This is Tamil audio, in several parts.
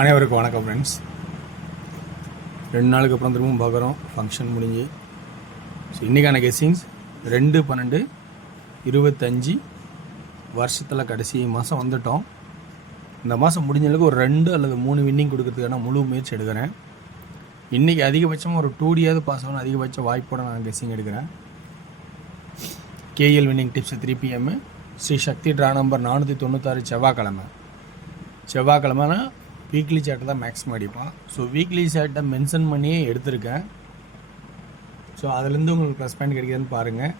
அனைவருக்கும் வணக்கம் ஃப்ரெண்ட்ஸ். 2 நாளுக்கு அப்புறம் திரும்பவும் பார்க்குறோம் ஃபங்க்ஷன் முடிஞ்சு. ஸோ இன்றைக்கான கெஸ்ஸிங்ஸ் 2/12/25 வருஷத்தில் கடைசி மாதம் வந்துட்டோம். இந்த மாதம் முடிஞ்சளவுக்கு ஒரு 2 அல்லது 3 வின்னிங் கொடுக்கறதுக்கான முழு முயற்சி எடுக்கிறேன். இன்றைக்கி அதிகபட்சமாக ஒரு 2Dயாவது பாஸ் ஆகணும் அதிகபட்ச வாய்ப்போடு நான் கெஸ்ஸிங் எடுக்கிறேன். KL winning tips 3 PM Sri Sakthi draw number 496 செவ்வாய்க்கிழமைனா வீக்லி சார்ட்டை தான் மேக்ஸிமம் அடிப்பான். ஸோ வீக்லி சார்ட்டை மென்ஷன் பண்ணியே எடுத்திருக்கேன். ஸோ அதுலேருந்து உங்களுக்கு ப்ளஸ் பாயிண்ட் கிடைக்குதுன்னு பாருங்கள்.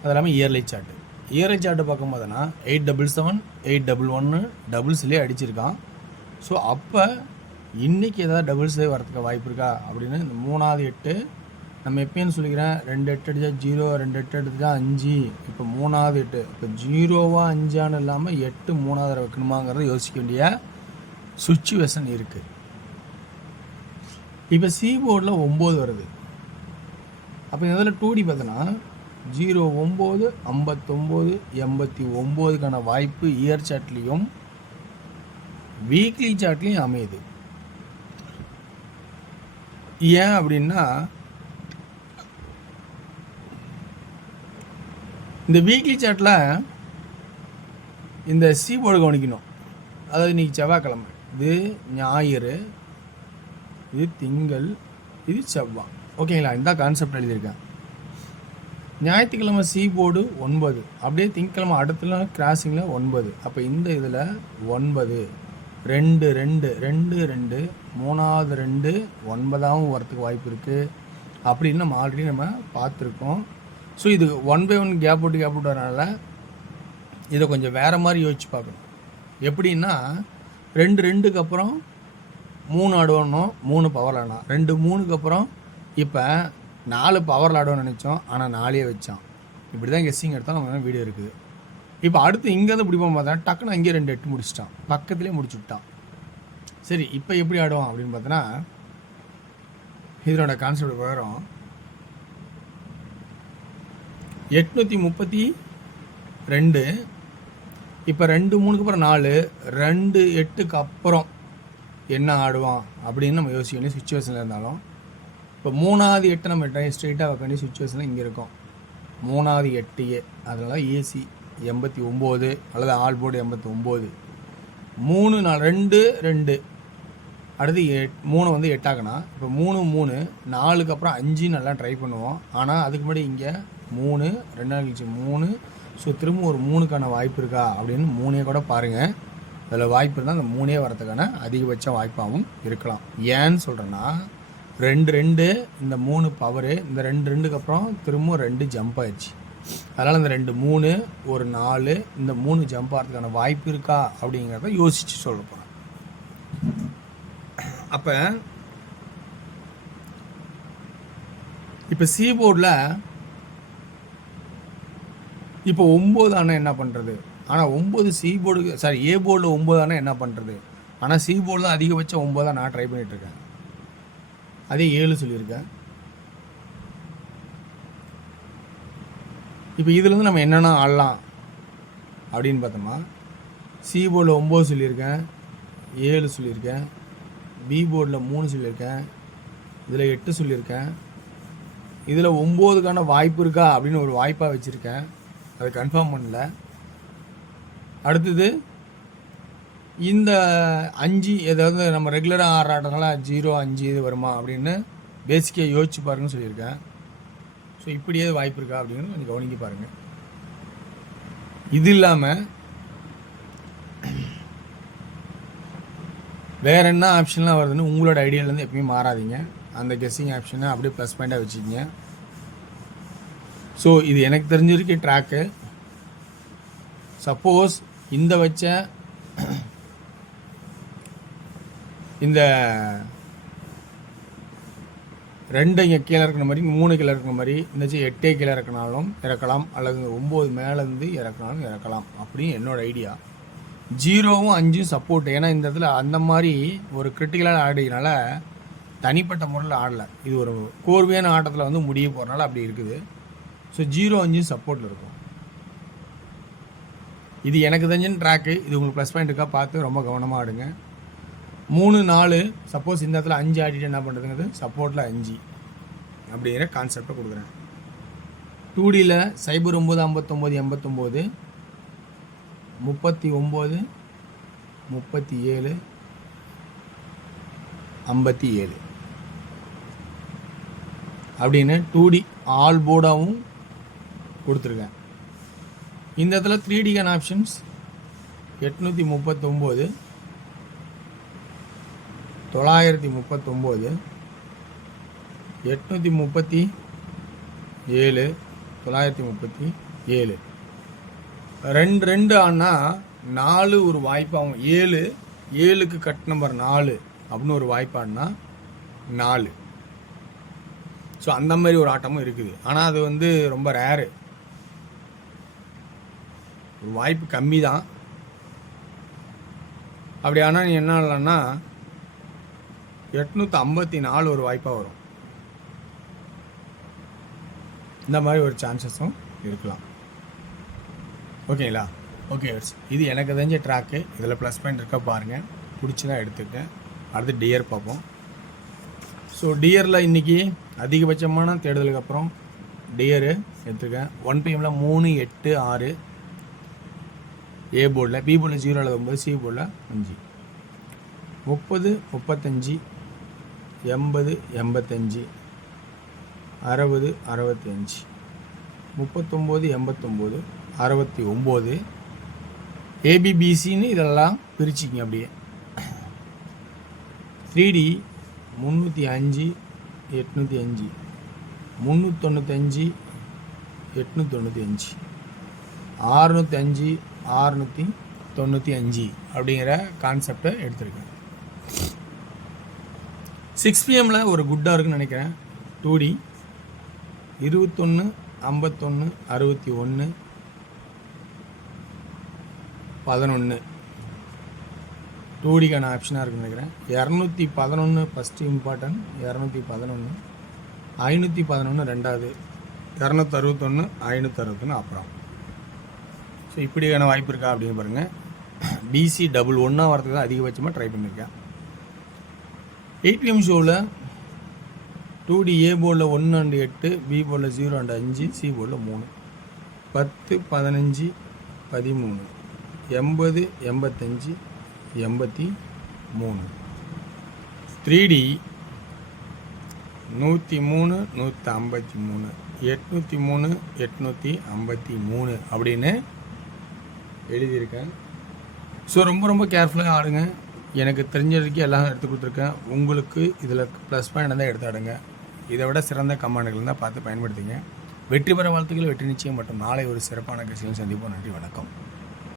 அது இல்லாமல் இயர்லி சார்ட்டு பார்க்கும்போதுனா 877 811 டபுள்ஸ்லேயே அடிச்சிருக்கான். ஸோ அப்போ இன்றைக்கி ஏதாவது டபுள்ஸே வரதுக்கு வாய்ப்பு இருக்கா அப்படின்னு இந்த 3வது 8 நம்ம எப்பயும் சொல்லிக்கிறேன். 2 8 அடித்தா 0, 2 8 அடித்தா 5. இப்போ 3வது 8 இப்போ 0வா 5ஆன்னு இல்லாமல் 8 3வது வைக்கணுமாங்கிறத யோசிக்க வேண்டிய சுச்சுவேஷன் இருக்குது. இப்போ சி போர்டில் 9 வருது. அப்போ இதில் 2D பார்த்தோன்னா 0 9 59 89க்கான வாய்ப்பு இயர் சார்ட்லேயும் வீக்லி சார்ட்லேயும் அமையுது. ஏன் அப்படின்னா இந்த வீக்லி சார்ட்டில் இந்த சி போர்டு கவனிக்கணும். அதாவது இன்றைக்கி செவ்வாய்க்கிழமை, இது ஞாயிறு, இது திங்கள், இது செவ்வாய். ஓகேங்களா? இந்த கான்செப்ட் எழுதியிருக்கேன். ஞாயிற்றுக்கிழமை சி போர்டு 9, அப்படியே திங்கக்கிழமை அடுத்த கிராசிங்கில் 9. அப்போ இந்த இதில் 9 2 2 2 2 3வது 2 9ஆகவும் வரத்துக்கு வாய்ப்பு இருக்குது அப்படின்னு நம்ம ஆல்ரெடி நம்ம பார்த்துருக்கோம். ஸோ இது 1/1 கேப் விட்டு வரனால இதை கொஞ்சம் வேறு மாதிரி யோசிச்சு பார்க்கணும். எப்படின்னா 2 2க்கு அப்புறம் 3 ஆடுவோம், 3 பவர் ஆனா 2 3க்கு அப்புறம் இப்போ 4 பவரில் ஆடுவோம்னு நினச்சோம், ஆனால் 4 வச்சான். இப்படி தான் கெஸ்ஸிங் எடுத்தால் நம்ம வீடியோ இருக்குது. இப்போ அடுத்து இங்கேருந்து பிடிப்போம் பார்த்தா டக்குன்னு அங்கேயே 2 8 முடிச்சிட்டான், பக்கத்துலேயே முடிச்சுட்டான். சரி, இப்போ எப்படி ஆடுவோம் அப்படின்னு பார்த்தோன்னா இதனோட கான்செப்ட் வரும் 832. இப்போ 2 3க்கு அப்புறம் 4, 2 8க்கு அப்புறம் என்ன ஆடுவான் அப்படின்னு நம்ம யோசிக்க வேண்டிய சுச்சுவேஷனில் இருந்தாலும், இப்போ 3வது 8 நம்ம ஸ்ட்ரெயிட்டாக வைக்க வேண்டிய சுச்சுவேஷனில் இங்கே இருக்கோம். 3வது 8 அதனால் ஏசி 89 அல்லது ஆல் போர்டு 89. 3 4 2 2 அடுத்து 3 வந்து 8 ஆகணும். இப்போ 3 3 4க்கு அப்புறம் 5 நல்லா ட்ரை பண்ணுவோம். ஆனால் அதுக்கு முன்னாடி இங்கே 3 2 கழிச்சு 3. ஸோ திரும்ப ஒரு 3க்கான வாய்ப்பு இருக்கா அப்படின்னு 3 கூட பாருங்கள். அதில் வாய்ப்பு இருந்தால் அந்த 3 வரதுக்கான அதிகபட்ச வாய்ப்பாகவும் இருக்கலாம். ஏன்னு சொல்கிறேன்னா 2 2 இந்த 3 பவரு, இந்த 2 2க்கு அப்புறம் திரும்ப 2 ஜம்ப் ஆயிடுச்சு. அதனால் இந்த 2 3 ஒரு 4 இந்த 3 ஜம்ப் ஆகிறதுக்கான வாய்ப்பு இருக்கா அப்படிங்கிறத யோசித்து சொல்ல போகிறேன். அப்போ இப்போ சி போர்டில் இப்போ 9 ஆனால் என்ன பண்ணுறது? ஆனால் 9 சி போர்டு ஏ போர்டில் 9 ஆனால் என்ன பண்ணுறது? ஆனால் சி போர்டு தான் அதிகபட்சம் 9 நான் ட்ரை பண்ணிகிட்ருக்கேன். அதே 7 சொல்லியிருக்கேன். இப்போ இதுலேருந்து நம்ம என்னென்ன ஆடலாம் அப்படின்னு பார்த்தோமா, சி போர்டில் 9 சொல்லியிருக்கேன், 7 சொல்லியிருக்கேன், பி போர்டில் 3 சொல்லியிருக்கேன், இதில் 8 சொல்லியிருக்கேன். இதில் 9க்கான வாய்ப்பு இருக்கா அப்படின்னு ஒரு வாய்ப்பாக வச்சுருக்கேன். அதை கன்ஃபார்ம் பண்ணல. அடுத்தது இந்த 5 ஏதாவது நம்ம ரெகுலராக ஆடுறதுனால 0 5 இது வருமா அப்படின்னு பேசிக்காக யோசிச்சு பாருங்கன்னு சொல்லியிருக்கேன். ஸோ இப்படியே வாய்ப்பு இருக்கா அப்படின்னு கொஞ்சம் கவனிக்க பாருங்கள். இது இல்லாமல் வேறு என்ன ஆப்ஷன்லாம் வருதுன்னு உங்களோட ஐடியாவிலேருந்து எப்பயும் மாறாதீங்க. அந்த கெஸ்ஸிங் ஆப்ஷனை அப்படியே ப்ளஸ் பாயிண்ட்டாக வச்சுக்கிங்க. ஸோ இது எனக்கு தெரிஞ்சிருக்க ட்ராக்கு. சப்போஸ் இந்த வச்ச இந்த 2 இங்கே கீழே இருக்கிற மாதிரி, 3 கீழே இருக்கிற மாதிரி, இந்த 8 கீழே இறக்கினாலும் இறக்கலாம், அல்லது 9 மேலேருந்து இறக்கினாலும் இறக்கலாம் அப்படின்னு என்னோட ஐடியா. 0வும் 5ம் சப்போர்ட். ஏன்னா இந்த இடத்துல அந்த மாதிரி ஒரு கிரிட்டிக்கலான ஆடினால தனிப்பட்ட முறையில் ஆடலை. இது ஒரு கோர்வையான ஆட்டத்தில் வந்து முடிய போகிறனால அப்படி இருக்குது. ஸோ 0 5 சப்போர்ட்டில் இருக்கும். இது எனக்கு தெரிஞ்சின ட்ராக்கு. இது உங்களுக்கு ப்ளஸ் பாயிண்ட் இருக்கா பார்த்து ரொம்ப கவனமாக ஆடுங்க. 3 4 சப்போஸ் இந்த இடத்துல 5 ஆடிட்டு என்ன பண்ணுறதுங்கிறது சப்போர்ட்டில் 5 அப்படிங்கிற கான்செப்டை கொடுக்குறேன். 2Dயில் 09 59 89 39 37 57 அப்படின்னு 2D ஆல் போர்டாகவும் கொடுத்துருக்கேன். இந்த இடத்துல 3Dக்கான ஆப்ஷன்ஸ் 839 939 837 937 2 ஆனால் 4 ஒரு வாய்ப்பாகும். 7க்கு கட் நம்பர் 4 அப்படின்னு ஒரு வாய்ப்பாடினா 4. ஸோ அந்த மாதிரி ஒரு ஆட்டமும் இருக்குது. ஆனால் அது வந்து ரொம்ப ரேரு, ஒரு வாய்ப்பு கம்மி தான். அப்படி ஆனால் நீ என்ன ஆடலான்னா 854 ஒரு வாய்ப்பாக வரும். இந்த மாதிரி ஒரு சான்சஸும் இருக்கலாம். ஓகேங்களா? ஓகே, இது எனக்கு தெரிஞ்ச ட்ராக்கு. இதில் ப்ளஸ் பாயிண்ட் இருக்கா பாருங்கள், பிடிச்சிதான் எடுத்துக்கேன். அடுத்து டியர் பார்ப்போம். ஸோ டியரில் இன்றைக்கி அதிகபட்சமான தேடுதலுக்கு அப்புறம் டியரு எடுத்துருக்கேன். 1 PM 3 8 6 ஏ போர்டில், பி போர்டில் 0 அல்லது 9, சி போர்டில் 5, 30 35 80 85 60 65 39 89 69 ஏபிபிசின்னு இதெல்லாம் பிரிச்சிங்க அப்படியே. 3D 305 805 395 895 605 695 அப்படிங்கிற கான்செப்டை எடுத்திருக்கேன். 6 PM ஒரு குட்டாக இருக்குன்னு நினைக்கிறேன். 2D 21 51 61 11 2Dக்கான ஆப்ஷனாக இருக்குன்னு நினைக்கிறேன். 211 ஃபஸ்ட்டு இம்பார்ட்டன்ட், 211 511 ரெண்டாவது, 261 561 அப்புறம். ஸோ இப்படியான வாய்ப்பு இருக்கா அப்படின்னு பாருங்கள். பிசி டபுள் 1 வரதுக்கு தான் அதிகபட்சமாக ட்ரை பண்ணியிருக்கேன். 8 PM ஷோவில் 2D ஏ போர்டில் 1 and 8, பி போர்டில் 0 and 5, சி போர்டில் 3, 10 15 13 80 85 83. 3D 103 153 803 853 அப்படின்னு எழுதியிருக்கேன். ஸோ ரொம்ப கேர்ஃபுல்லாக ஆடுங்க. எனக்கு தெரிஞ்ச வரைக்கும் எல்லாம் எடுத்து கொடுத்துருக்கேன். உங்களுக்கு இதில் ப்ளஸ் பாயிண்ட் தான் எடுத்து ஆடுங்க. இதை விட சிறந்த கமாண்டுகள் தான் பார்த்து பயன்படுத்திங்க. வெற்றி பெற வாழ்த்துக்கள். வெற்றி நிச்சயம் மற்றும் நாளை ஒரு சிறப்பான கட்சியில் சந்திப்போம். நன்றி, வணக்கம்.